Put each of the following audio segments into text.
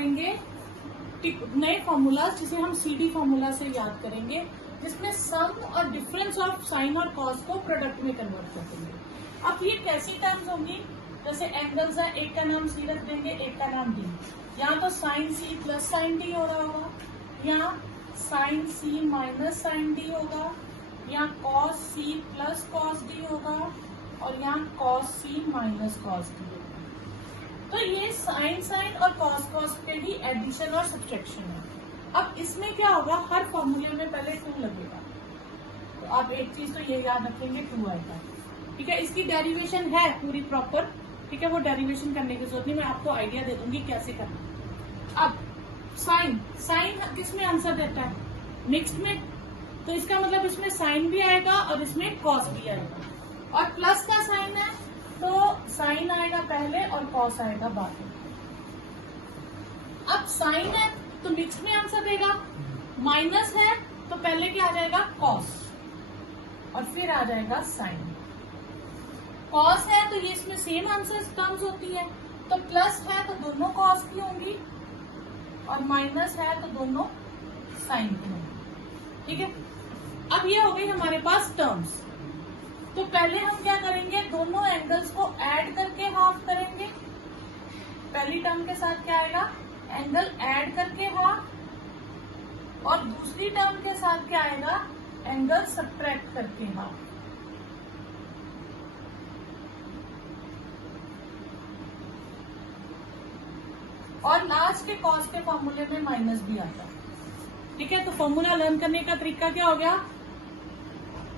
करेंगे नए फॉर्मूला जिसे हम CD फॉर्मूला से याद करेंगे, जिसमें सम और डिफरेंस ऑफ साइन और कॉस को प्रोडक्ट में कन्वर्ट कर देंगे। अब ये कैसी टर्म्स होंगी, जैसे एंगल्स है, एक का नाम C रख देंगे, एक का नाम D। यहाँ तो sine C plus sine D हो रहा होगा, यहाँ sine C minus sine D होगा, यहाँ cos C plus cos D होगा, और यहाँ cos C minus cos D होगा। तो ये साइन साइन और कॉस कॉस के ही एडिशन और सब्ट्रैक्शन है। अब इसमें क्या होगा, हर फॉर्मूले में पहले 2 लगेगा, तो आप एक चीज तो ये याद रखेंगे 2 आएगा, ठीक है। इसकी डेरिवेशन है पूरी प्रॉपर, ठीक है, वो डेरिवेशन करने की जरूरत नहीं, मैं आपको आइडिया दे दूंगी कैसे करना। अब साइन साइन किस में आंसर देता है, मिक्स्ड में, तो इसका मतलब इसमें साइन भी आएगा और इसमें कॉस भी आएगा। और प्लस का साइन है तो साइन आएगा पहले और कॉस आएगा बाद में। अब साइन है तो मिक्स में आंसर देगा, माइनस है तो पहले क्या आ जाएगा कॉस और फिर आ जाएगा साइन। कॉस है तो ये इसमें सेम आंसर टर्म्स होती है, तो प्लस है तो दोनों कॉस की होंगी और माइनस है तो दोनों साइन की होंगी, ठीक है। अब ये हो गई हमारे पास टर्म्स। तो पहले हम क्या करेंगे, दोनों एंगल्स को ऐड करके हाफ करेंगे। पहली टर्म के साथ क्या आएगा, एंगल ऐड करके हाफ, और दूसरी टर्म के साथ क्या आएगा, एंगल सब्ट्रैक्ट करके हाफ। और लास्ट के कॉस के फॉर्मूले में माइनस भी आता है, ठीक है। तो फॉर्मूला लर्न करने का तरीका क्या हो गया,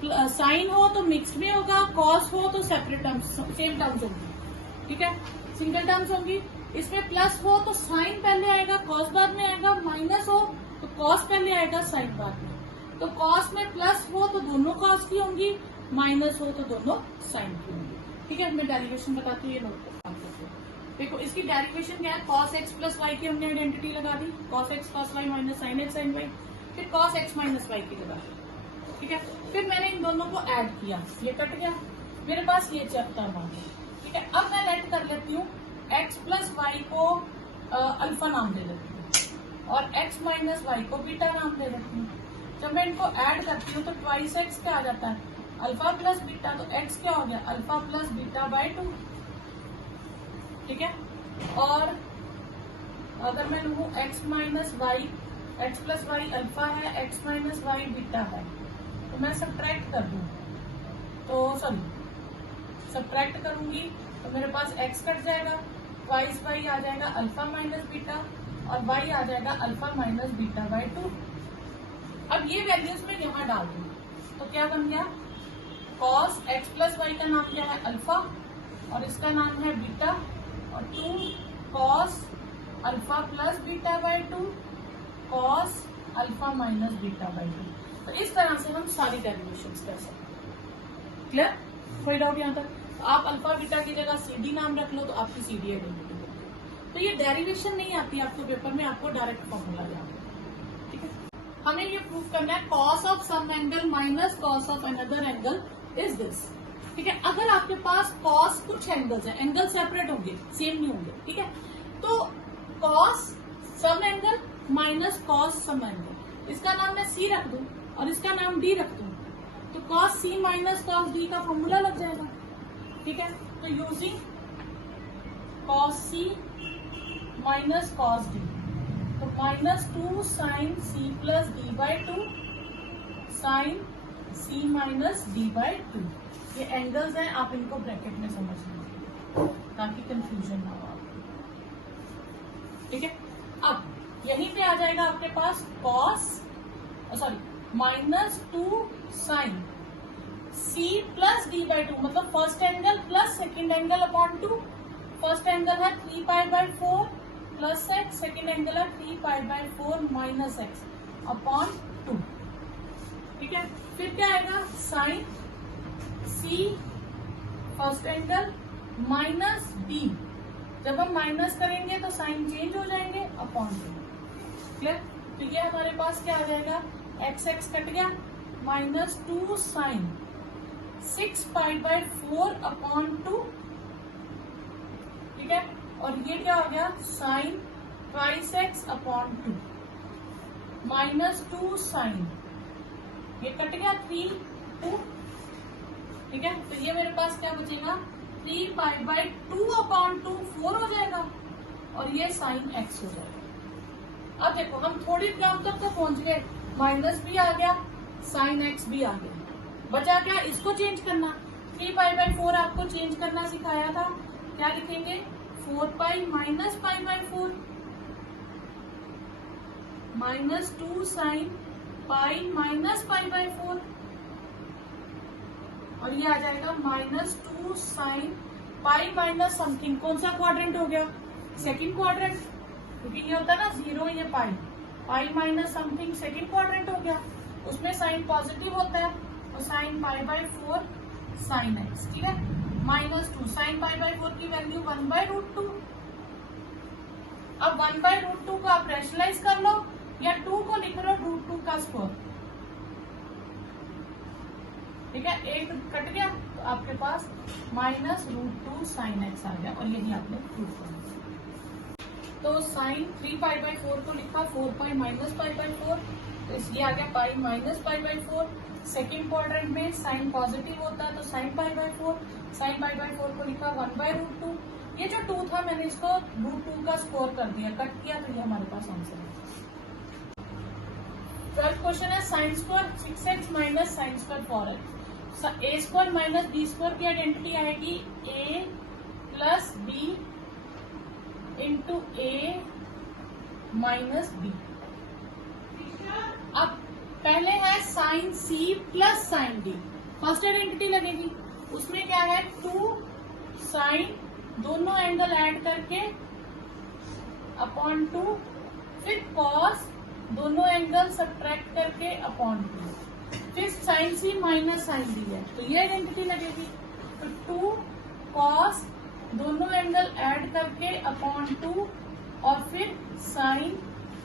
साइन हो तो मिक्स में होगा, कॉस हो तो सेपरेट टर्म्स सेम टर्म्स होंगी, ठीक है, सिंगल टर्म्स होंगी। इसमें प्लस हो तो साइन पहले आएगा, कॉस बाद में आएगा, माइनस हो तो कॉस पहले आएगा, साइन बाद में। तो कॉस में प्लस हो तो दोनों कॉस की होंगी, माइनस हो तो दोनों साइन की होंगी, ठीक है। मैं डेरिवेशन बताती हूँ, ये नोट करते हैं। देखो इसकी डेरिवेशन क्या है, कॉस एक्स प्लस वाई की हमने आइडेंटिटी लगा दी, cos x cos y minus sine x sine y, फिर कॉस एक्स माइनस वाई की लगा दी, ठीक है। फिर मैंने इन दोनों को ऐड किया, ये कट गया, मेरे पास ये टर्म आ गया, ठीक है। अब मैं लेट कर लेती हूँ, x प्लस वाई को अल्फा नाम दे देती हूँ और x माइनस वाई को बीटा नाम दे देती हूँ। जब मैं इनको ऐड करती हूँ तो ट्वाइस एक्स क्या आ जाता है, अल्फा प्लस बीटा, तो x क्या हो गया, अल्फा प्लस बीटा बाय 2, ठीक है। और अगर मैं लूँ x minus y, x plus y alpha है, x माइनस वाई बीटा है, तो मैं सब्ट्रैक्ट कर दूँ, तो सॉरी सब्ट्रैक्ट करूंगी तो मेरे पास x कट जाएगा, ट्वाइस वाई आ जाएगा अल्फा माइनस बीटा, और y आ जाएगा अल्फा माइनस बीटा बाय 2। अब ये वैल्यूज में यहाँ डाल दूँ तो क्या बन गया, cos x प्लस वाई का नाम क्या है, अल्फा, और इसका नाम है बीटा, और 2 cos alpha plus beta by 2 cos alpha minus beta by 2। तो इस तरह से हम सारी डेरिवेशंस कर सकते हैं। क्लियर, कोई डाउट यहाँ तक? तो आप अल्फा बीटा की जगह CD नाम रख लो तो आपकी CD आइडेंटिटी होगी। तो ये डेरिवेशन नहीं आती आपको पेपर में, आपको डायरेक्ट फॉर्मूला याद है, ठीक है। हमें ये प्रूव करना है cos of some angle minus cos of another angle is this, ठीक है। अगर आपके पास कॉस कुछ एंगल्स है, एंगल सेपरेट होंगे, सेम नहीं होंगे, ठीक है। तो cos some angle minus cos some angle, इसका नाम मैं C रख दूं और इसका नाम D रख दूं, तो cos C minus cos D का फॉर्मूला लग जाएगा, ठीक है। तो using cos C minus cos D, तो minus 2 sine C plus D by 2 sine C minus D by 2। ये एंगल्स हैं, आप इनको ब्रैकेट में समझ लीजिए ताकि कंफ्यूजन ना हो, ठीक है। अब यहीं पे आ जाएगा आपके पास cos minus 2 sine C plus D by 2, मतलब first angle plus second angle upon 2। First angle है 3 pi by 4 plus x, second angle है 3 pi by 4 minus x upon 2, ठीक है। फिर क्या आएगा, sine C first angle minus D, जब हम माइनस करेंगे तो साइन चेंज हो जाएंगे अपॉन 2, क्लियर। तो ये हमारे पास क्या आ जाएगा, एक्स एक्स कट गया, minus 2 sine 6 pi by 4 upon 2, ठीक है। और ये क्या हो गया, sine twice x upon 2 minus 2 sine, ये कट गया 3 2, ठीक है। तो ये मेरे पास क्या बचेगा 3 पाई बाई 2 अपॉन 2 4 हो जाएगा और ये साइन एक्स हो जाएगा। अब देखो हम थोड़ी टर्म तक तो पहुंच गए, माइनस भी आ गया साइन एक्स भी आ गया, बचा क्या इसको चेंज करना। 3 पाई बाई 4 आपको चेंज करना सिखाया था, क्या लिखेंगे 4 pi minus pi by 4 minus 2 sine pi minus pi by 4 और ये आ जाएगा minus 2 sine pi minus something. कौन सा क्वाड्रेंट हो गया सेकंड क्वाड्रेंट, क्योंकि ये होता है ना 0 ये pi, pi minus something second quadrant हो गया, उसमें साइन पॉजिटिव होता है और sine pi by 4 sine x, ठीक है। माइनस 2 साइन पाई बाई 4 की वैल्यू 1 बाई रूट 2। अब 1 बाई रूट 2 को आप रैशनलाइज कर लो या 2 को लिख लो रूट 2 का स्क्वायर, ठीक है। एक कट गया तो आपके पास माइनस रूट 2 साइन एक्स आ गया और यही आपने प्रूफ कर दिया। तो साइन 3 पाई बाई 4 को लिखा 4 पाई माइनस पाई बाई 4, तो इसलिए आ गया pi minus pi by 4। Second quadrant में साइन पॉजिटिव होता है तो sign pi by 4, sign pi by 4 को लिखा 1 बाई रूट 2। ये जो 2 था मैंने इसको रूट 2 का स्क्वायर कर दिया, कट किया, तो ये हमारे पास आंसर है। 12th क्वेश्चन है sine square 6x minus sine square 4x। A square minus b square की आइडेंटिटी आएगी a plus b into a minus b. अब पहले है sine c plus sine d, first identity लगेगी, उसमें क्या है 2 साइन दोनों एंगल ऐड करके अपॉन 2, फिर कॉस दोनों एंगल सब्ट्रैक्ट करके अपॉन 2, फिर साइन सी माइनस साइन डी है तो ये आइडेंटिटी लगेगी। तो 2 कॉस दोनों एंगल ऐड करके अपॉन 2 और फिर साइन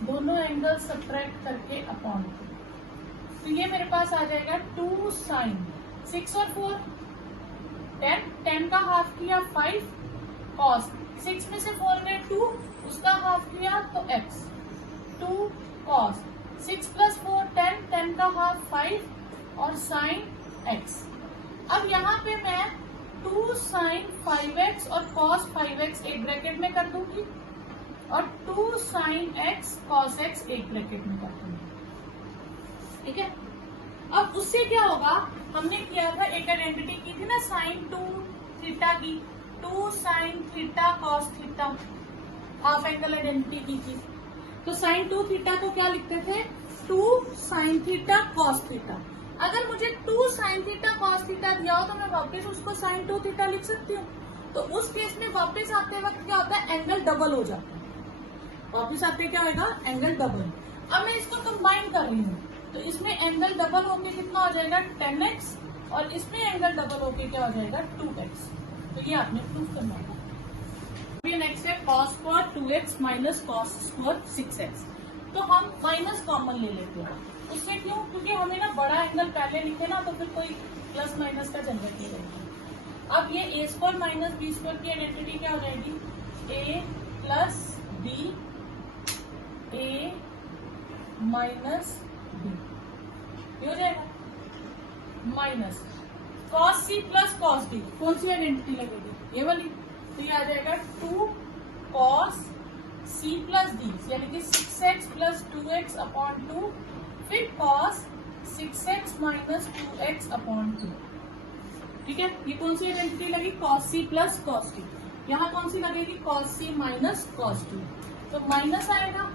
दोनों एंगल सब्ट्रैक्ट करके अपॉन 2, तो ये मेरे पास आ जाएगा 2 साइन 6 और 4 10, 10 का हाफ किया 5 कॉस 6 में से 4 गए 2, उसका हाफ किया तो x 2 कॉस 6 प्लस 4 10, 10 का हाफ 5 और साइन x। अब यहाँ पे मैं 2 साइन 5x और कॉस 5x एक ब्रैकेट में कर दूंगी और 2 साइन x कॉस x एक ब्रैकेट में कर दूंगी, ठीक है। अब उससे क्या होगा, हमने किया था एक आइडेंटिटी की थी ना साइन 2 थीटा की, 2 sine theta cos theta half angle identity की थी। तो साइन 2 थीटा को क्या लिखते थे 2 साइन थीटा कॉस थीटा। अगर मुझे 2 साइन थीटा कॉस थीटा दिया हो तो मैं वापस उसको साइन 2 थीटा लिख सकती हूँ। तो उस केस में वापस आते वक्त क्या होता है एंगल डबल हो जाता है, वापस आते क्या होगा एंगल डबल। अब मैं इसको कंबाइन कर रही हूँ तो इसमें एंगल डबल होके कितना हो जाएगा 10x और इसमें एंगल डबल होके क्या हो जाएगा 2x। तो ये आपने प्रूफ करना है। नेक्स्ट है cos square 2x minus cos square 6x। तो हम माइनस कॉमन ले लेते हैं, उससे क्यों, क्योंकि हमें ना बड़ा एंगल पहले लिखे ना तो फिर कोई प्लस माइनस का झंझट नहीं रहेगा। अब ये a square minus b square की आइडेंटिटी क्या हो जाएगी a plus b a minus b, ये हो जाएगा minus cos c plus cos d. कौन सी आइडेंटिटी लगेगी ये वाली, तो ये आ जाएगा 2 कॉस सी प्लस डी यानी कि 6x प्लस 2x अपॉन 2, फिर cos 6x minus 2x upon 2, ठीक है। ये कौन सी आइडेंटिटी लगी cos c plus cos d. यहाँ कौन सी लगेगी cos c minus cos d, तो माइनस आएगा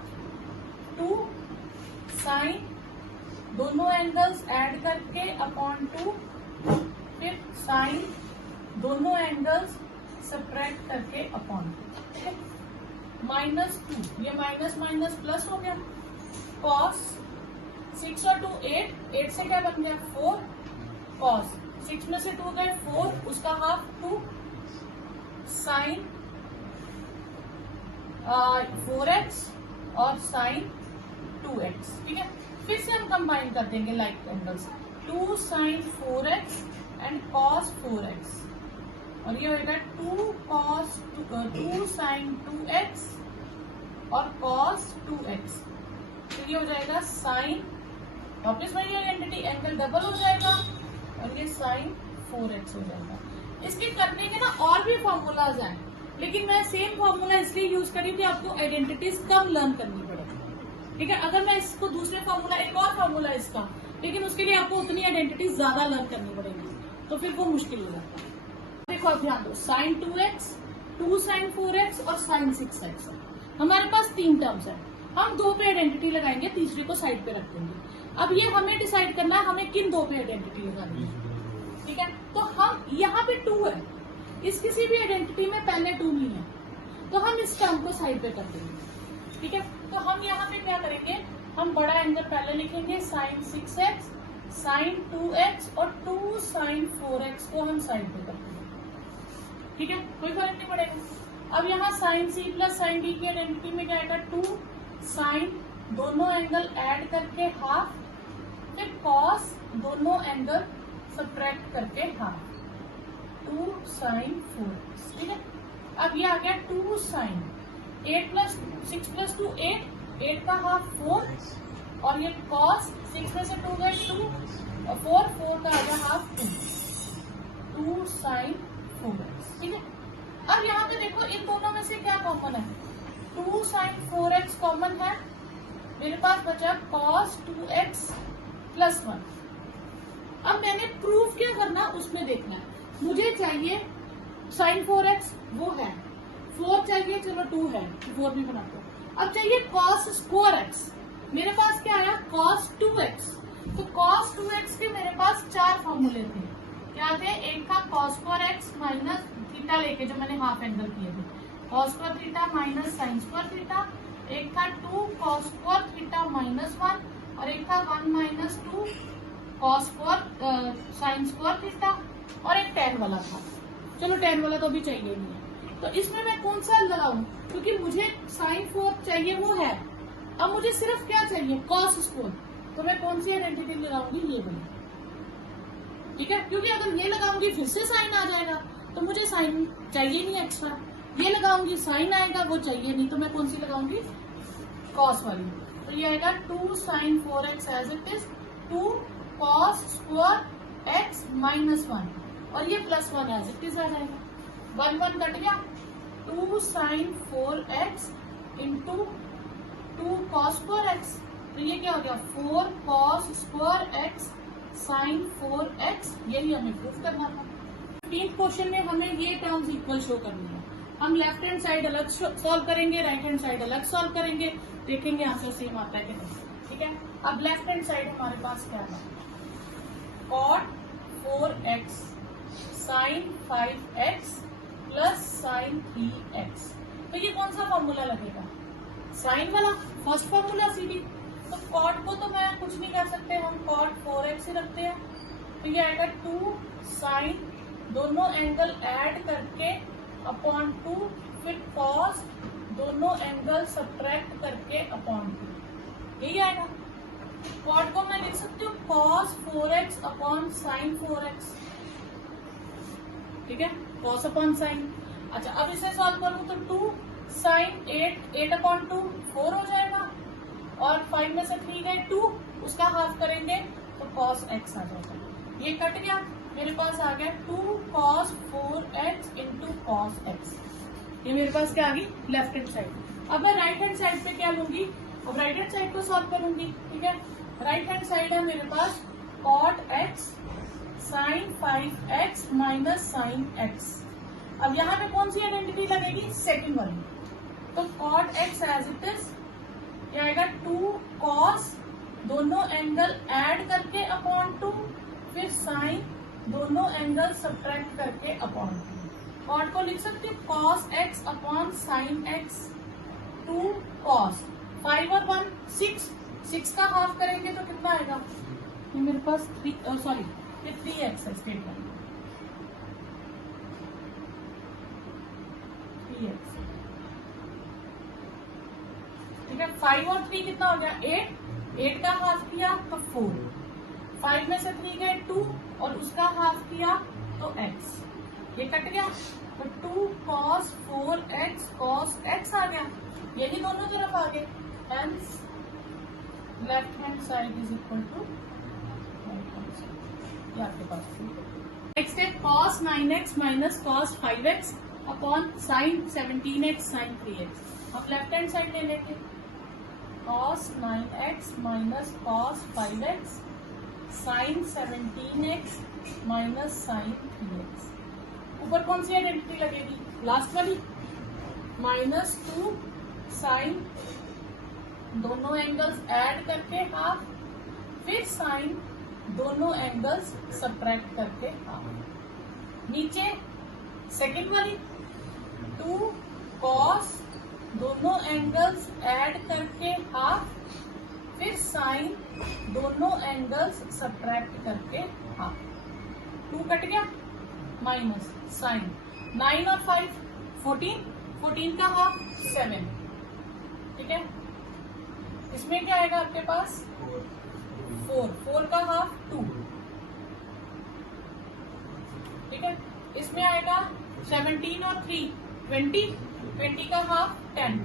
2 साइन दोनों एंगल्स ऐड करके अपॉन 2, फिर साइन दोनों एंगल्स सब्ट्रैक्ट करके अपॉन 2, ठीक है। माइनस 2 ये माइनस माइनस प्लस हो गया, कॉस 6 और 2 8, 8 से क्या बन गया 4 कॉस 6 में से 2 गए 4, उसका हाफ 2 साइन 4x और साइन 2x, ठीक है। फिर से हम कंबाइन कर देंगे like angles 2 sine 4x and cos 4x और ये होगा 2 साइन 2x और cos 2x, तो ये हो जाएगा साइन, वापस वही आइडेंटिटी, एंगल डबल हो जाएगा और ये साइन 4x हो जाएगा। इसके करने के ना और भी फॉर्मूलाज हैं, लेकिन मैं सेम फॉर्मूला इसलिए यूज करी कि आपको आइडेंटिटीज कम लर्न करनी पड़ेगी। ठीक है, अगर मैं इसको दूसरे फॉर्मूला, एक और फॉर्मूला इसका, लेकिन उसके लिए आपको उतनी आइडेंटिटीज ज्यादा लर्न करनी पड़ेगी, तो फिर वो मुश्किल हो जाता है। देखो आप ध्यान दो, साइन 2x, 2 साइन 4x और साइन 6x। हमारे पास 3 टर्म्स है, हम 2 पे आइडेंटिटी लगाएंगे, तीसरे को साइड पे रख देंगे। अब ये हमें डिसाइड करना है हमें किन 2 पे आइडेंटिटी लगानी है। ठीक है, तो हम यहाँ पे 2 है, इस किसी भी आइडेंटिटी में पहले 2 नहीं है, तो हम इस टर्म को साइड पे कर देंगे। ठीक है, तो हम यहाँ पे क्या करेंगे, हम बड़ा एंगल पहले लिखेंगे साइन 6x, साइन 2x और 2 साइन 4x को हम साइड पे कर देंगे। ठीक है, कोई फर्क नहीं पड़ेगा। अब यहाँ sine c plus sine d की आइडेंटिटी में क्या आएगा, 2 साइन, दोनों एंगल ऐड करके हाफ, फिर कॉस, दोनों एंगल सब्ट्रैक्ट करके हाफ, 2 साइन 4x। ठीक है, अब ये आ गया 2 साइन 8 प्लस 6 प्लस 2 8, 8 का हाफ 4 और ये कॉस 6 में से 2 गए 2 और 4 का आ गया हाफ 2 साइन 4x। ठीक है, अब यहाँ पे देखो इन दोनों में से क्या कॉमन है, 2 साइन 4x कॉमन है, मेरे पास बचा cos 2x प्लस 1। अब मैंने प्रूफ क्या करना उसमें देखना है, मुझे चाहिए साइन 4x, वो है, 4 चाहिए, चलो 2 है, 4 भी बनाते हो। अब चाहिए cos स्क्वायर x, मेरे पास क्या आया cos 2x, तो cos 2x के मेरे पास 4 फॉर्मूले थे, क्या थे, एक था cos square x minus theta लेके जो मैंने हाफ एंगल किए थे, cos square theta minus sine square theta, एक था 2 cos स्क्वायर थीटा माइनस 1 और एक था 1 minus 2 cos square sine square theta और एक tan वाला था। चलो tan वाला तो अभी चाहिए नहीं है, तो इसमें मैं कौन सा लगाऊं, क्योंकि मुझे साइन 4 चाहिए वो है, अब मुझे सिर्फ क्या चाहिए cos स्क्वायर, तो मैं कौन सी आइडेंटिटी लगाऊंगी, ये वाली। ठीक है, क्योंकि अगर ये लगाऊंगी फिर से साइन आ जाएगा, तो मुझे साइन चाहिए नहीं एक्स्ट्रा, ये लगाऊंगी साइन आएगा, वो चाहिए नहीं, तो मैं कौन सी लगाऊंगी, cos वाली। तो ये आएगा 2 sine 4x as it is, 2 cos square x minus 1 और ये प्लस 1 एज इट इज आ जाएगा, 1 1 कट गया, 2 sine 4x into 2 cos square x, तो ये क्या हो गया 4 cos square x sign 4x, यही हमें प्रूफ करना था। 15th क्वेश्चन में हमें ये टर्म्स इक्वल शो करनी है, हम लेफ्ट हैंड साइड अलग सॉल्व करेंगे, राइट हैंड साइड अलग सॉल्व करेंगे, देखेंगे आंसर सेम आता है कि नहीं। ठीक है, अब लेफ्ट हैंड साइड हमारे पास क्या है, cot 4x sign 5x plus sine 3x, तो ये कौन सा फॉर्मूला लगेगा, साइन वाला, फर्स्ट फॉर्मूला सीधी। तो cot को तो मैं कुछ नहीं कर सकते, हम cot 4x ही रखते हैं, तो ये आएगा 2 साइन, दोनों एंगल ऐड करके अपॉन 2, फिर cos, दोनों एंगल सब्ट्रैक्ट करके अपॉन 2, यही आएगा। cot को मैं लिख सकती हूँ cos 4x upon sine 4x। ठीक है, cos अपॉन साइन। अच्छा, अब इसे सॉल्व करूँ तो 2 साइन 8 अपॉन 2 4 हो जाएगा और 5 में से 3 गए 2, उसका हाफ करेंगे तो cos x आ जाएगा, ये कट गया, मेरे पास आ गया 2 cos 4x into cos x, ये मेरे पास क्या आ गई लेफ्ट हैंड साइड। अब मैं राइट हैंड साइड पे क्या लूंगी, अब राइट हैंड साइड को सॉल्व करूंगी। ठीक है, राइट हैंड साइड है मेरे पास cot x sine 5x minus sine x। अब यहाँ पे कौन सी आइडेंटिटी लगेगी, सेकंड वाली, तो cot x as it is, ये आएगा 2 cos, दोनों एंगल ऐड करके अपॉन 2, फिर साइन, दोनों एंगल सब्ट्रैक्ट करके अपॉन 2। cot को लिख सकते हैं cos x upon sine x, 2 cos, 5 और 1 6, 6 का हाफ करेंगे तो कितना आएगा, ये मेरे पास 3x है, स्टेट में 3x। ठीक है, 5 और 3 कितना हो गया 8, 8 का हाफ किया तो 4, 5 में से 3 गए 2 और उसका हाफ किया तो x, ये कट गया तो 2 cos 4x cos x आ गया, यही दोनों तरफ आ गए, hence left hand side is equal to right hand side, ये आपके पास। नेक्स्ट है cos 9x minus cos 5x upon sin 17x sin 3x। हम लेफ्ट हैंड साइड ले लेंगे, cos 9x minus cos 5x sin 17x minus sin 3x। ऊपर कौन सी आइडेंटिटी लगेगी, लास्ट वाली, -2 sin, दोनों एंगल्स ऐड करके हाफ, फिर sin दोनों एंगल्स सब्ट्रैक्ट करके हाफ। नीचे सेकेंड वाली 2 cos दोनों एंगल्स ऐड करके हाफ, फिर sin दोनों एंगल्स सब्ट्रैक्ट करके हाफ। 2 कट गया माइनस sin 9 और 5 14, 14 का हाफ 7, ठीक है। इसमें क्या आएगा आपके पास 4, 4 का हाफ 2, ठीक है। इसमें आएगा 17 और 3 20, 20 का हाफ 10,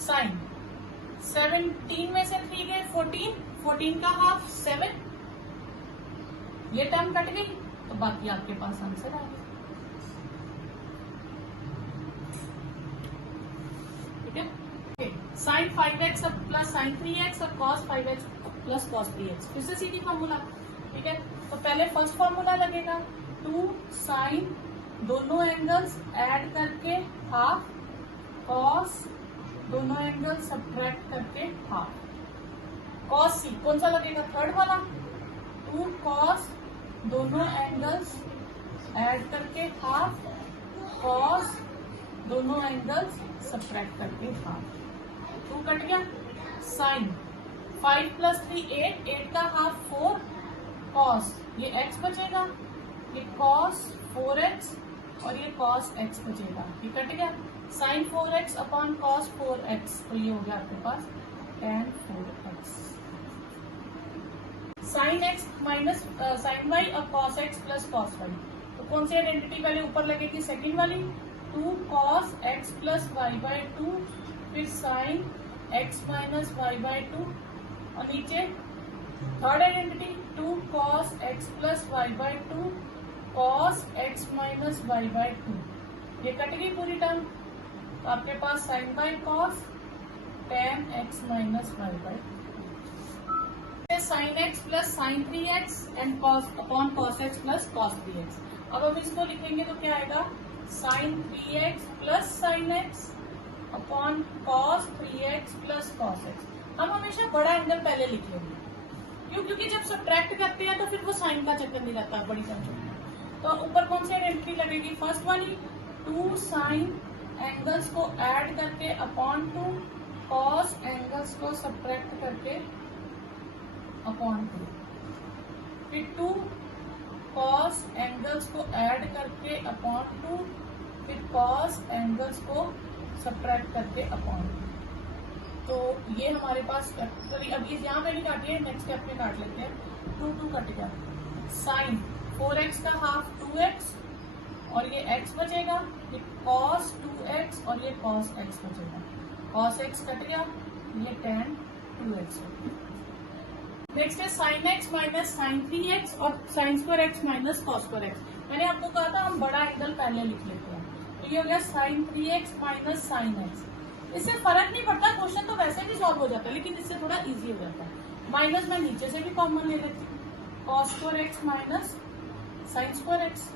साइन 17 में से 3 गए 14, 14 का हाफ 7, ये टर्म कट गई तो बाकी आपके पास आंसर आ गया, ठीक है। Sign 5x plus sine 3x और cos 5x plus cos 3x, फिर से सीधी फॉर्मूला, ठीक है। तो पहले फर्स्ट फॉर्मूला लगेगा 2 साइन दोनों एंगल्स ऐड करके हाफ, cos दोनों एंगल्स सब्ट्रैक्ट करके हाफ, cos c कौन सा लगेगा थर्ड वाला, 2 cos दोनों एंगल्स ऐड करके हाफ, cos दोनों एंगल्स सब्ट्रैक्ट करके हाफ। 2 कट गया, साइन 5 प्लस 3 8, 8 का हाफ 4, cos ये x बचेगा, ये cos 4x और ये cos x बचेगा, ये कट गया, sign 4x upon cos 4x, तो ये हो गया आपके पास tan 4x। Sine x minus sine y और cos x plus cos y, तो कौन सी आइडेंटिटी पहले ऊपर लगेगी, सेकेंड वाली 2 cos x plus y by 2, फिर sine x minus y by 2, और नीचे third identity 2 cos x plus y by 2 cos x minus y by 2, ये कट गई पूरी टर्म, तो आपके पास sine by cos tan x minus y by 2, sine x plus sine 3x and cos upon cos x plus cos 3x। अब हम इसको लिखेंगे तो क्या आएगा, sign 3x plus sign x upon cos 3x plus cos x। हम हमेशा बड़ा एंगल पहले लिख लेंगे, क्यों, क्योंकि जब सब्ट्रैक्ट करते हैं तो फिर वो साइन का चक्कर नहीं रहता बड़ी टर्म। तो ऊपर कौन सी आइडेंटिटी लगेगी, फर्स्ट वाली 2 साइन एंगल्स को ऐड करके अपॉन 2 cos एंगल्स को सब्ट्रैक्ट करके अपॉन 2, फिर 2 cos एंगल्स को ऐड करके अपॉन 2, फिर cos एंगल्स को सब्ट्रैक्ट करके अपॉन 2। तो ये हमारे पास सॉरी अब ये यहाँ पे नहीं काटिए, नेक्स्ट स्टेप में काट लेते हैं। 2 2 कट गया, साइन 4x का हाफ 2x और ये x बचेगा, ये cos 2x और ये cos x बचेगा, cos x कट गया, ये tan 2x। नेक्स्ट है sine x minus sine 3x और sine square x minus cos square x। मैंने आपको कहा था हम बड़ा एंगल पहले लिख लेते हैं, तो ये हो गया sign 3x minus sine x। इससे फर्क नहीं पड़ता, क्वेश्चन तो वैसे भी सॉल्व हो जाता है, लेकिन इससे थोड़ा इजी हो जाता है। माइनस मैं नीचे से भी कॉमन ले लेती हूँ, cos square x minus sine square x।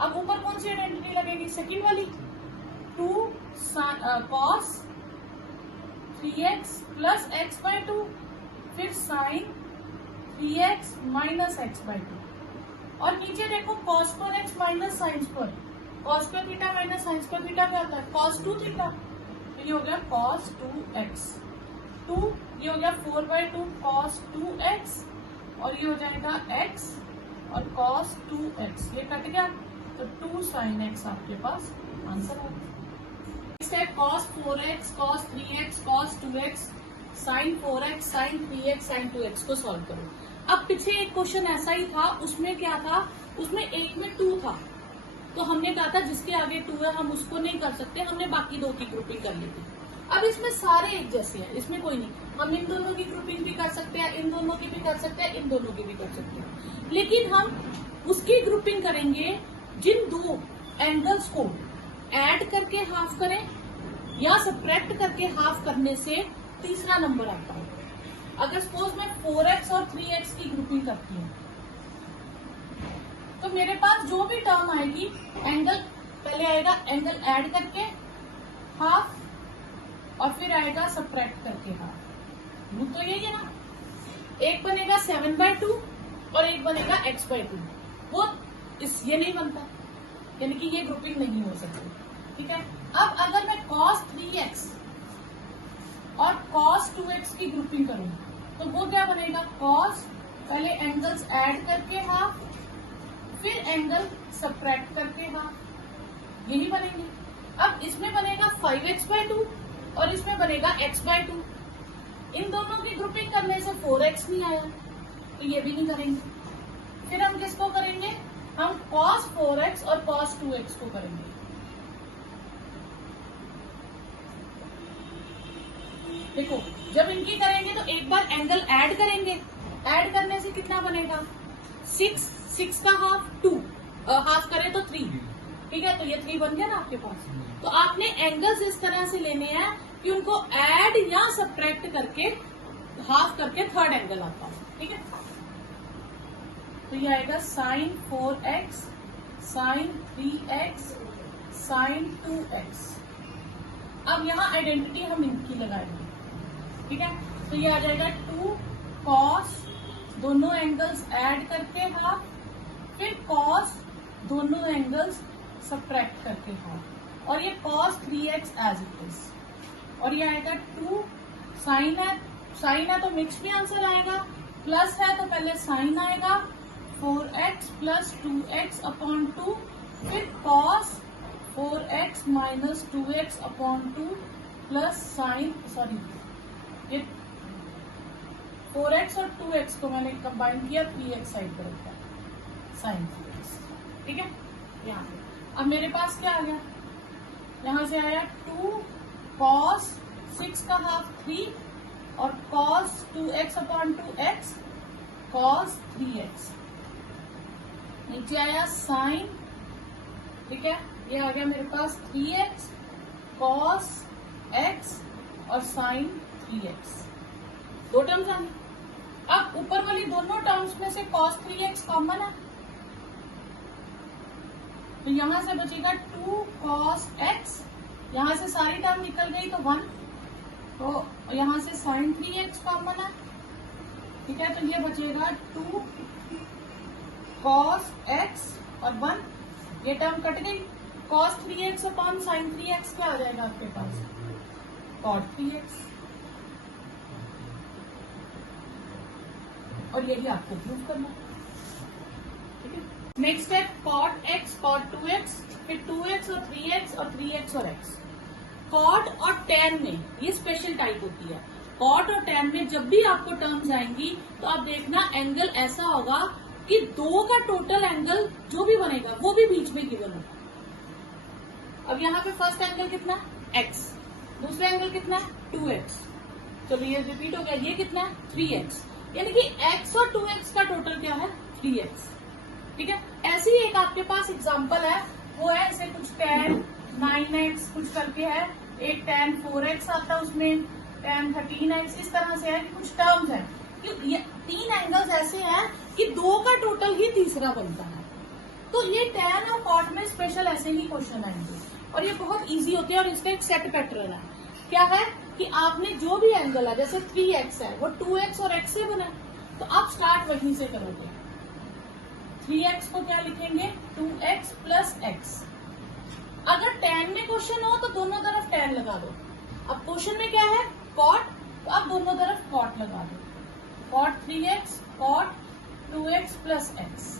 अब ऊपर कौन सी आइडेंटिटी लगेगी, सेकेंड वाली 2 cos 3x plus x bye 2, फिर sign 3x minus x bye 2, और नीचे देखो cos square x minus sine square, cos square theta minus sine square theta क्या होता है, cos 2 थीटा, ये हो गया cos 2x। 2 ये हो गया 4 बाय 2 cos 2x, और ये हो जाएगा x और cos 2x, ये कट गया, तो 2 sin x आपके पास आंसर है। नेक्स्ट है cos 4x cos 3x cos 2x sin 4x sin 3x sin 2x को सॉल्व करो। अब पीछे एक क्वेश्चन ऐसा ही था, उसमें क्या था, उसमें एक में 2 था, तो हमने कहा था जिसके आगे 2 है हम उसको नहीं कर सकते, हमने बाकी 2 की ग्रुपिंग कर ली थी। अब इसमें सारे एक जैसे हैं, इसमें कोई नहीं, हम इन दोनों की ग्रुपिंग भी कर सकते हैं, इन दोनों की भी कर सकते हैं, इन दोनों की भी कर सकते हैं, लेकिन हम उसकी ग्रुपिंग करेंगे जिन 2 एंगल्स को ऐड करके हाफ करें या सब्ट्रैक्ट करके हाफ करने से तीसरा नंबर आता है। अगर सपोज मैं 4x और 3x की ग्रुपिंग करती हूँ तो मेरे पास जो भी टर्म आएगी, एंगल पहले आएगा एंगल ऐड करके हाफ और फिर आएगा सब्ट्रैक्ट करके हाफ। रूल तो यही है ना, एक बनेगा 7/2 और एक बनेगा x/2। वो ये नहीं बनता, यानी कि ये ग्रुपिंग नहीं हो सकती। ठीक है, अब अगर मैं cos 3x और cos 2x की ग्रुपिंग करूं तो वो क्या बनेगा, cos पहले एंगल्स ऐड करके हाफ फिर एंगल सब्ट्रैक्ट करके हाफ, यही बनेंगे। अब इसमें बनेगा 5x/2 और इसमें बनेगा x/2। इन दोनों की ग्रुपिंग करने से 4x नहीं आया तो ये भी नहीं करेंगे। फिर हम किसको करेंगे, हम cos 4x और cos 2x को करेंगे। देखो जब इनकी करेंगे तो एक बार एंगल ऐड करेंगे, ऐड करने से कितना बनेगा 6 का हाफ 2, हाफ करें तो 3। ठीक है, तो ये 3 बन गया ना आपके पास। तो आपने एंगल्स इस तरह से लेने हैं कि उनको ऐड या सब्ट्रैक्ट करके हाफ करके थर्ड एंगल आता है। ठीक है, तो ये आएगा sin 4x sin 3x sin 2x। अब यहाँ आइडेंटिटी हम इनकी लगाएंगे। ठीक है, तो ये आ जाएगा 2 cos दोनों एंगल्स ऐड करके हाफ फिर cos दोनों एंगल्स सब्ट्रैक्ट करके हाफ और ये cos 3x as it is. और ये आएगा 2 साइन है तो मिक्स में आंसर आएगा, प्लस है तो पहले साइन आएगा 4x प्लस 2x अपॉन 2 फिर cos 4x minus 2x upon 2 plus sign ये 4x और 2x को मैंने कंबाइन किया, 3x साइड पर रखा साइन 3x। ठीक है, यहाँ पे अब मेरे पास क्या आ गया, यहाँ से आया 2 cos 6 का हाफ 3 और cos 2x upon 2x cos 3x। नीचे आया साइन, ठीक है, ये आ गया मेरे पास 3x cos x और साइन 3x, 2 टर्म्स आ गई। अब ऊपर वाली दोनों टर्म्स में से cos 3x कॉमन है तो यहां से बचेगा 2 cos x, यहां से सारी टर्म निकल गई तो 1, तो यहां से sin 3x कॉमन है। ठीक है, तो ये बचेगा 2 cos x और 1, ये टर्म कट गई। cos 3x upon sin 3x क्या आ जाएगा आपके पास, cot 3x। और यही आपको प्रूव करना। ठीक है, नेक्स्ट है cot x cot 2x फिर 2x और 3x और 3x और x। cot और tan में ये स्पेशल टाइप होती है। cot और tan में जब भी आपको टर्म्स आएंगी तो आप देखना एंगल ऐसा होगा कि 2 का टोटल एंगल जो भी बनेगा वो भी बीच में गिवन होगा। अब यहाँ पे फर्स्ट एंगल कितना x, दूसरा एंगल कितना 2x, तो ये रिपीट हो गया, ये कितना 3x, यानी कि x और 2x का टोटल क्या है 3x। ठीक है, ऐसी एक आपके पास एग्जांपल है, वो है ऐसे कुछ tan 9x कुछ करके है, एक tan 4x आता है उसमें, tan 13x, इस तरह से है कि कुछ टर्म्स है कि ये 3 एंगल्स ऐसे हैं कि 2 का टोटल ही तीसरा बनता है। तो ये tan और cot में स्पेशल ऐसे ही क्वेश्चन आएंगे और ये बहुत इजी होते हैं और इसका एक सेट पैटर्न है। क्या है कि आपने जो भी एंगल है, जैसे 3x है वो 2x और x से बना, तो आप स्टार्ट वहीं से करोगे। 3x को क्या लिखेंगे 2x प्लस x। अगर tan में क्वेश्चन हो तो दोनों तरफ tan लगा दो। अब क्वेश्चन में क्या है cot, तो आप दोनों तरफ cot लगा दो, cot 3x cot 2x plus x।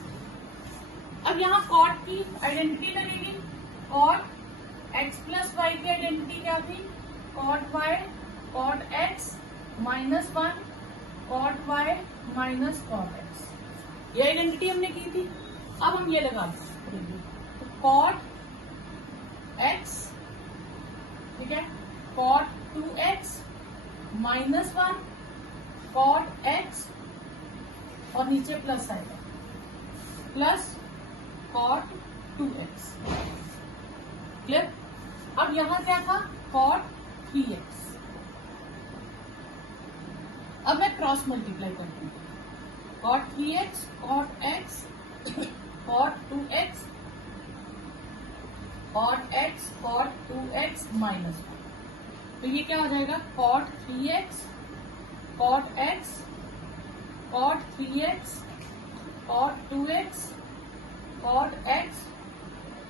अब यहाँ cot की आइडेंटिटी लगेगी, cot x प्लस y की आइडेंटिटी क्या थी, cot y cot x minus 1 cot y minus cot x, ये आइडेंटिटी हमने की थी। अब हम ये लगा देंगे, तो कॉट एक्स, ठीक है, कॉट 2x -1 कॉट एक्स और नीचे प्लस आएगा प्लस कॉट 2x। क्लियर? अब यहां क्या था? Cot 3x। अब मैं क्रॉस मल्टीप्लाई करती हूँ, cot 3x cot x cot 2x cot x cot 2x -1। तो ये क्या हो जाएगा? Cot 3x cot x cot 3x cot 2x cot x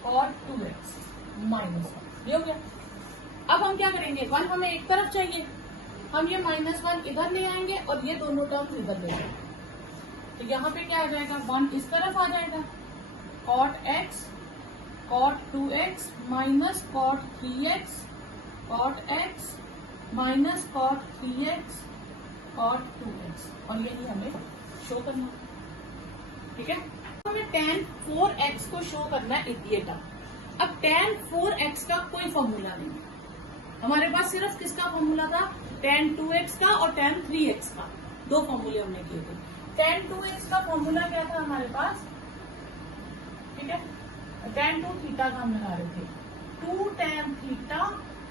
cot 2x -1। ये हो गया। अब हम क्या करेंगे? 1 हमें एक तरफ चाहिए, हम ये -1 इधर ले आएंगे और ये दोनों टर्म इधर ले आएंगे। तो यहाँ पे क्या आ जाएगा? 1 इस तरफ आ जाएगा, cot x cot 2x minus cot 3x cot x minus cot 3x cot 2x, और यही हमें शो करना है, ठीक है। हमें tan 4x को शो करना है ये टर्म। अब tan 4x का कोई फॉर्मूला नहीं है हमारे पास, सिर्फ किसका फॉर्मूला था? tan 2x का और tan 3x का, दो फॉर्मूले हमने किए थे। tan 2x का फॉर्मूला क्या था हमारे पास? ठीक है, tan 2 थीटा का हम लगा रहे थे, 2 tan theta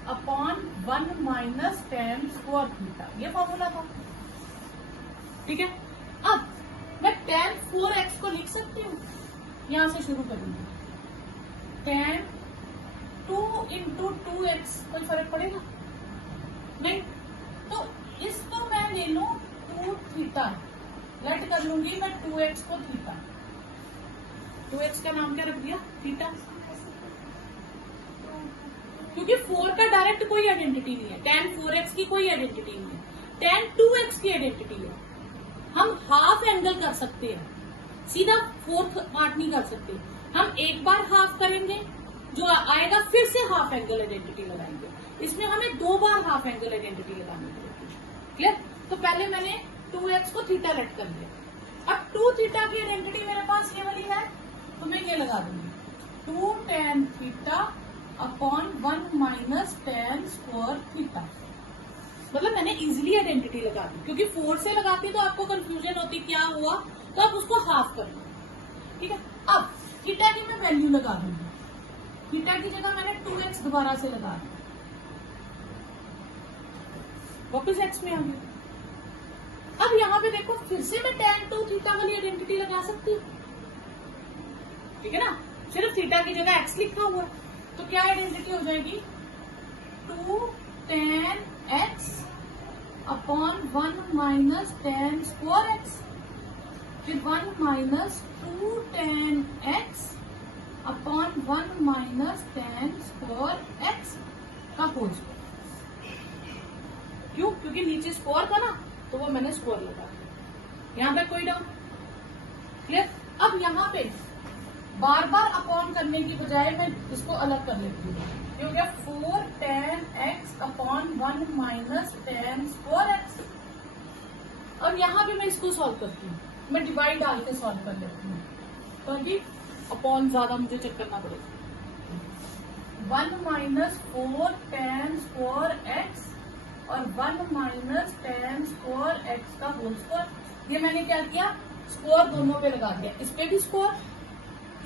upon 1 minus tan square theta, ये फॉर्मूला था, ठीक है। अब मैं tan 4x को लिख सकती हूँ, यहां से शुरू करूंगी, tan 2 इंटू 2x, कोई फर्क पड़ेगा? नहीं। तो इसको मैं ले लूं 2 थीटा, लेट कर लूंगी मैं 2x को थीटा, 2x का नाम क्या रख दिया? थीटा, क्योंकि 4 का डायरेक्ट कोई आइडेंटिटी नहीं है, tan 4x की कोई आइडेंटिटी नहीं है, tan 2x की आइडेंटिटी है। हम हाफ एंगल कर सकते हैं, सीधा फोर्थ पार्ट नहीं कर सकते। हम एक बार हाफ करेंगे, जो आएगा फिर से हाफ एंगल आइडेंटिटी लगाएंगे। इसमें हमें 2 बार हाफ एंगल आइडेंटिटी लगानी पड़ेगी, क्लियर। तो पहले मैंने 2x को थीटा लेट कर दिया। अब 2 थीटा की आइडेंटिटी मेरे पास ये वाली है, तो मैं ये लगा दूंगी, 2 tan theta upon 1 minus tan square theta. मतलब मैंने इजिली आइडेंटिटी लगा दी, क्योंकि 4 से लगाती तो आपको कंफ्यूजन होती क्या हुआ, तो आप उसको हाफ कर लो, ठीक है। अब थीटा की मैं वैल्यू लगा दूंगी, थीटा की जगह मैंने 2x दोबारा से लगा दिया, वापस x में आ गया। अब यहाँ पे देखो, फिर से मैं tan 2 थीटा वाली आइडेंटिटी लगा सकती हूँ, ठीक है ना। सिर्फ थीटा की जगह x लिखा हुआ, तो क्या आइडेंटिटी हो जाएगी? 2 tan x upon 1 minus tan square x, फिर 1 minus 2 tan x upon 1 minus tan square x का होल स्क्वायर। क्यों? क्योंकि नीचे स्क्वायर था ना, तो वो मैंने स्क्वायर लगा दिया। यहाँ पे कोई डाउट? क्लियर? अब यहाँ पे बार बार अपॉन करने की बजाय मैं इसको अलग कर लेती हूँ, ये हो गया 4 tan x upon 1 minus tan square x। अब यहाँ पे मैं इसको सॉल्व करती हूँ, मैं डिवाइड डाल के सॉल्व कर लेती हूँ, तो अभी अपॉन ज्यादा मुझे चेक करना पड़ेगा। 1 माइनस 4 tan स्क्वायर x और 1 माइनस tan स्क्वायर x का होल स्क्वायर। ये मैंने क्या किया? स्क्वायर दोनों पे लगा दिया, इस पे भी स्क्वायर,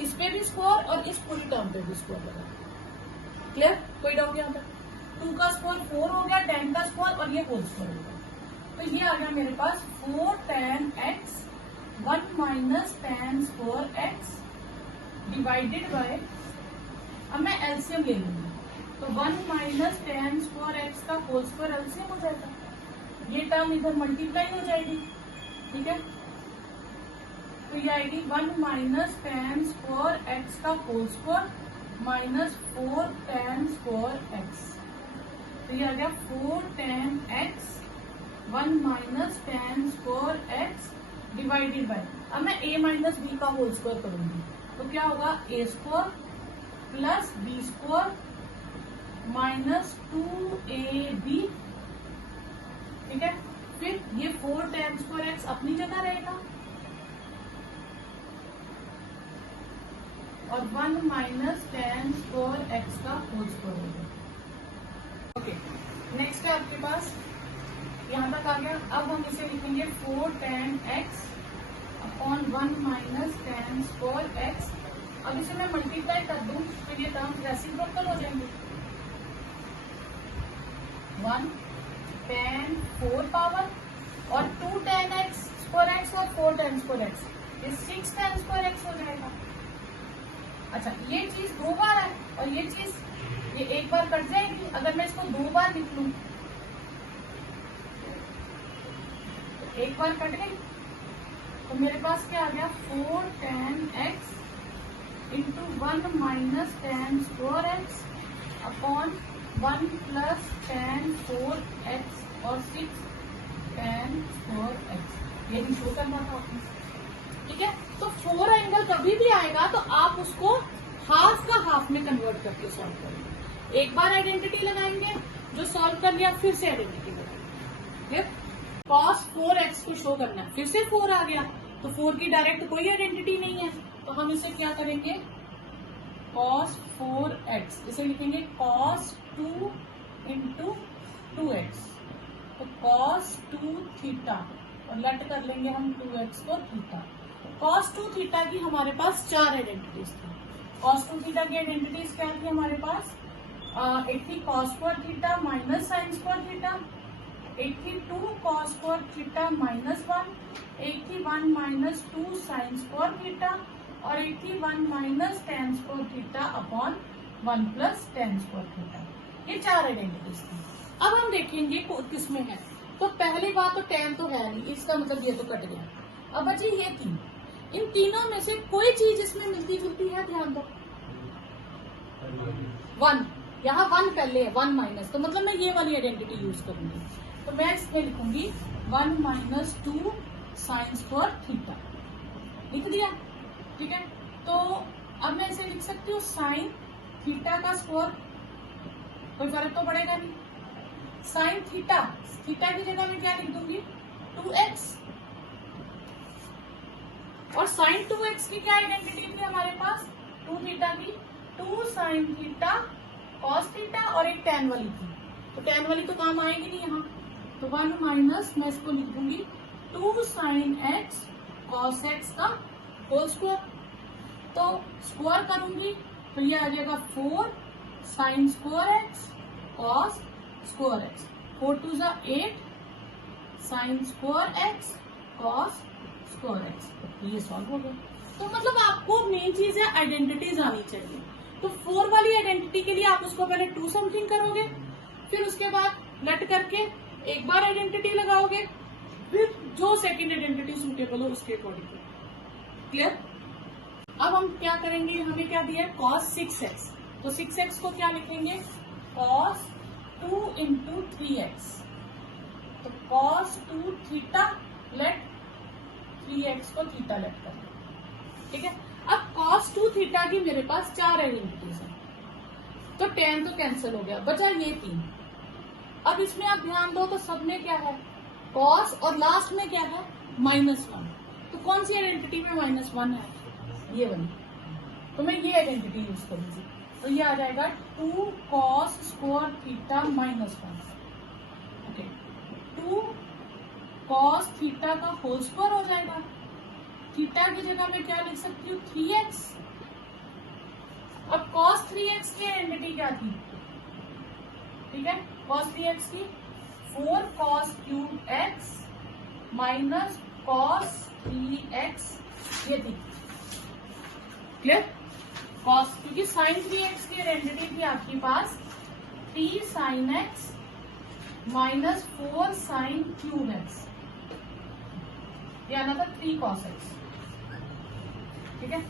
इस पे भी स्क्वायर और इस पूरी टर्म पे भी स्क्वायर लगा दिया। क्लियर? कोई डाउट यहाँ पर? 2 का स्क्वायर 4 हो गया, 10 का स्क्वायर और ये होल स्क्वायर हो गया, तो ये आ गया मेरे पास 4 tan x 1 minus tan square x divided by, अब मैं एलसीएम ले लूंगी, तो 1 माइनस tan स्क्वायर x का होल स्क्वायर एलसीएम हो जाएगा, ये टर्म इधर मल्टीप्लाई हो जाएगी, ठीक है। तो ये आएगी 1 माइनस tan स्क्वायर x का whole square minus 4 tan square x, तो ये आ गया 4 tan x 1 minus tan square x divided by, अब मैं a माइनस बी का होल स्क्वायर करूंगी, तो क्या होगा? a square plus b square minus 2ab, ठीक है। फिर ये 4 tan स्क्वायर x अपनी जगह रहेगा, और 1 माइनस टेन स्क्वायर एक्स का होल स्क्वायर हो गया। ओके, नेक्स्ट है आपके पास, यहाँ तक आ गया। अब हम इसे लिखेंगे 4 tan x upon 1 minus ten square x. अब इसे मैं मल्टीप्लाई कर दूं तो ये टर्म रेसिप्रोकल हो जाएंगे। 1 tan 4 पावर और 2 tan x स्क्वायर एक्स और 4 tan स्क्वायर एक्स, ये 6 tan स्क्वायर एक्स हो जाएगा। अच्छा, ये चीज 2 बार है और ये चीज ये एक बार कट जाएगी। अगर मैं इसको 2 बार लिख लूं, एक बार कट गई तो मेरे पास क्या आ गया, 4 tan x into 1 minus ten square x upon 1 plus tan 4 x और 6 tan स्क्वायर एक्स। ये भी शो करना था आपने, ठीक है। तो 4 एंगल कभी भी आएगा तो आप उसको हाफ का हाफ में कन्वर्ट करके सॉल्व करेंगे। एक बार आइडेंटिटी लगाएंगे, जो सॉल्व कर लिया फिर से आइडेंटिटी लगाएंगे। cos 4x को शो करना है, फिर से 4 आ गया तो 4 की डायरेक्ट कोई आइडेंटिटी नहीं है, तो हम इसे क्या करेंगे, cos 4x, इसे लिखेंगे cos 2 इंटू 2x, तो cos 2 थीटा और लेट कर लेंगे हम 2x को थीटा। cos 2 थीटा की हमारे पास 4 आइडेंटिटीज थी। cos 2 थीटा की आइडेंटिटीज क्या थी हमारे पास, एक थी cos square theta minus sine square theta, एक थी 2 cos स्क्वायर थीटा माइनस 1, एक थी 1 माइनस 2 साइन स्क्वायर थीटा और एक थी 1 minus ten square theta upon 1 plus ten square theta. ये 4 आइडेंटिटीज थी। अब हम देखेंगे किसमें है। तो पहली बात तो tan तो है नहीं, इसका मतलब ये तो कट गया। अब बची ये 3, इन तीनों में से कोई चीज इसमें मिलती जुलती है, ध्यान दो। 1, यहाँ 1 पहले है, 1 माइनस, तो मतलब मैं ये वाली आइडेंटिटी यूज करूंगी। तो मैं इसमें लिखूंगी 1 माइनस 2 साइन स्क्वायर थीटा, लिख दिया, ठीक है। तो अब मैं इसे लिख सकती हूँ साइन थीटा का स्क्वायर, कोई फर्क तो पड़ेगा नहीं। साइन थीटा, थीटा की जगह मैं क्या लिख दूंगी, 2x, और साइन 2x की क्या आइडेंटिटी थी हमारे पास, 2 थीटा की 2 साइन थीटा कॉस थीटा और एक tan वाली थी, तो tan वाली तो काम आएगी नहीं यहाँ, तो 1 माइनस मैं इसको लिख दूंगी 2 साइन x कॉस x का होल स्क्वायर। तो स्क्वायर करूंगी तो ये आ जाएगा 4 sign square x cos square x, 4 2 जा 8 sign square x cos square x, ये सॉल्व हो गया। तो मतलब आपको मेन चीज है आइडेंटिटीज आनी चाहिए। तो 4 वाली आइडेंटिटी के लिए आप उसको पहले 2 समथिंग करोगे, फिर उसके बाद लेट करके एक बार आइडेंटिटी लगाओगे, फिर जो सेकंड आइडेंटिटी सुटेबल हो उसके अकॉर्डिंग। क्लियर। अब हम क्या करेंगे, हमें क्या दिया है cos 6x, तो 6x को क्या लिखेंगे cos 2 इंटू 3x, तो cos 2 थीटा लेट 3x को थीटा लेट कर, ठीक है। अब cos 2 थीटा की मेरे पास 4 आइडेंटिटीज है, तो tan तो कैंसिल हो गया, बचा ये 3। अब इसमें आप ध्यान दो तो सब में क्या है cos और लास्ट में क्या है -1, तो कौन सी आइडेंटिटी में -1 है, ये वाली, तो मैं ये आइडेंटिटी यूज करूंगी। तो ये आ जाएगा 2 cos square theta -1, okay, 2 cos theta का होल स्क्वायर हो जाएगा। थीटा की जगह मैं क्या लिख सकती हूँ 3x। अब cos 3x की आइडेंटिटी क्या थी, ठीक है, cos 3x की 4 cos cube x minus cos 3x, ये थी। क्लियर। cos, क्योंकि sin 3x की आइडेंटिटी थी आपके पास 3 sin x minus 4 sin cube x, ये आना था 3 cos x, ठीक है।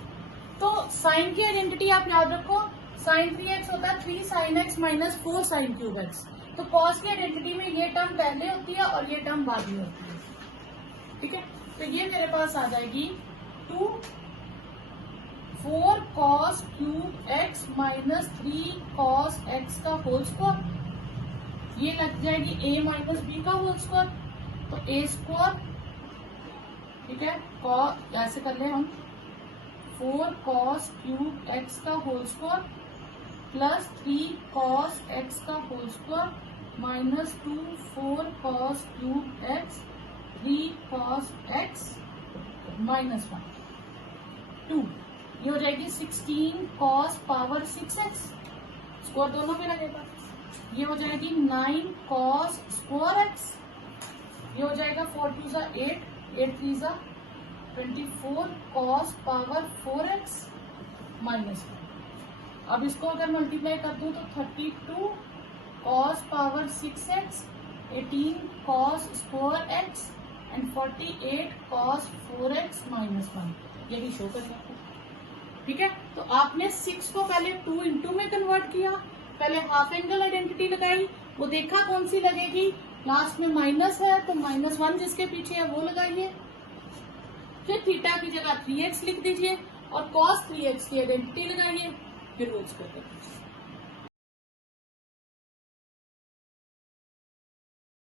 तो साइन की आइडेंटिटी आप याद रखो, sin 3x होता है 3 sin x minus 4 sin cube x, तो cos की आइडेंटिटी में ये टर्म पहले होती है और ये टर्म बाद में होती है, ठीक है। तो ये मेरे पास आ जाएगी 2 4 cos cube x minus 3 cos x का होल स्क्वायर, ये लग जाएगी a माइनस बी का होल स्क्वायर, तो a स्क्वायर, ठीक है, ऐसे कर ले हम 4 cos क्यूब x का whole square plus 3 cos x का whole square minus 2 4 cos cube x 3 cos x minus 1 2 ये हो जाएगी 16 cos पावर 6x स्क्वायर दोनों में लगेगा। ये हो जाएगी 9 cos स्क्वायर x, ये हो जाएगा 4 2 जा 8 8 3 जा 24 cos पावर 4x माइनस 1। अब इसको अगर मल्टीप्लाई कर दूं तो 32 cos power 6x 18 cos square x and 48 cos 4x minus 1 ये भी शो कर सकते हैं। ठीक है, तो आपने 6 को पहले 2 इंटू में कन्वर्ट किया, पहले हाफ एंगल आइडेंटिटी लगाई, वो देखा कौन सी लगेगी, लास्ट में माइनस है तो -1 जिसके पीछे है वो लगाइए, फिर थीटा की जगह 3x लिख दीजिए और cos 3x की आइडेंटिटी लगाइए, फिर वो इसको कर दीजिए।